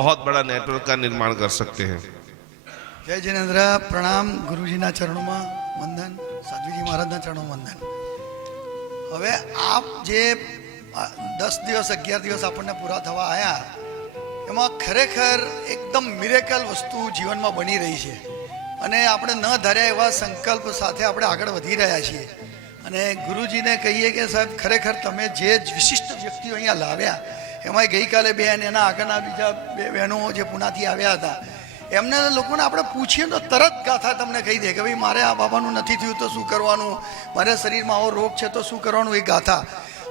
बहुत बड़ा नेटवर्क का निर्माण कर सकते हैं। जय जिनेन्द्र। प्रणाम। गुरुजीना चरणों में वंदन, साध्वीजी महाराजना चरणों में वंदन। हवे आप जे 10 दिवस 11 दिवस आपने पूरा थवा आया एमां खरेखर एकदम मिरेकल वस्तु जीवन में बनी रही है અને આપણે ન ધાર્યા એવા સંકલ્પ સાથે આપણે આગળ વધી રહ્યા છીએ અને ગુરુજીને કહીએ કે સાહેબ ખરેખર તમે જે વિશિષ્ટ વ્યક્તિઓ અહીંયા લાવ્યા એમાં ગઈકાલે બેન એના આગળના બીજા બે બહેનો જે પુનાથી આવ્યા હતા એમને લોકોને આપણે પૂછીએ તો તરત ગાથા તમને કહી દે કે ભાઈ મારે આ બાબાનું નથી થયું તો શું કરવાનું, મારે શરીરમાં આવો રોગ છે તો શું કરવાનું, એ ગાથા।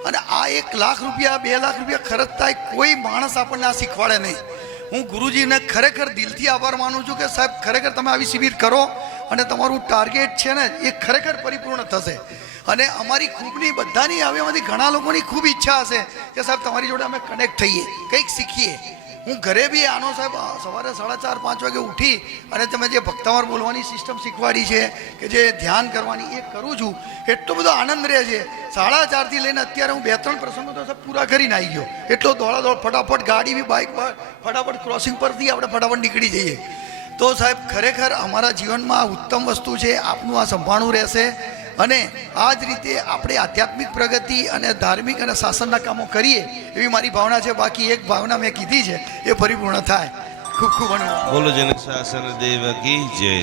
અને આ 1 લાખ રૂપિયા 2 લાખ રૂપિયા ખર્ચ થાય કોઈ માણસ આપણને આ શીખવાડે નહીં। હું ગુરુજીને ખરેખર દિલથી આભાર માનું છું કે સાહેબ ખરેખર તમે આવી શિબિર કરો અને તમારું ટાર્ગેટ છે ને એ ખરેખર પરિપૂર્ણ થશે। અને અમારી ખૂબની બધાની હવે એમાંથી ઘણા લોકોની ખૂબ ઈચ્છા હશે કે સાહેબ તમારી જોડે અમે કનેક્ટ થઈએ, કંઈક શીખીએ। હું ઘરે બી આનો સાહેબ સવારે 4:30-5 વાગે ઉઠી અને તમે જે ભક્તાવાર બોલવાની સિસ્ટમ શીખવાડી છે કે જે ધ્યાન કરવાની એ કરું છું, એટલો બધો આનંદ રહે છે। 4:30થી લઈને અત્યારે હું 2-3 પ્રસંગો તો સાહેબ પૂરા કરીને આવી ગયો। એટલો દોડાદોડ ફટાફટ ગાડી બી બાઇક પર ફટાફટ ક્રોસિંગ પરથી આપણે ફટાફટ નીકળી જઈએ। તો સાહેબ ખરેખર અમારા જીવનમાં આ ઉત્તમ વસ્તુ છે, આપનું આ સંભાળવું રહેશે અને આ જ રીતે આપણે આધ્યાત્મિક પ્રગતિ અને ધાર્મિક અને શાસનના કામો કરીએ એવી મારી ભાવના છે। બાકી એક ભાવના મેં કીધી છે એ પરિપૂર્ણ થાય। ખૂબ ખૂબ અનુભવ। बोलो जनक शासन देव की जय।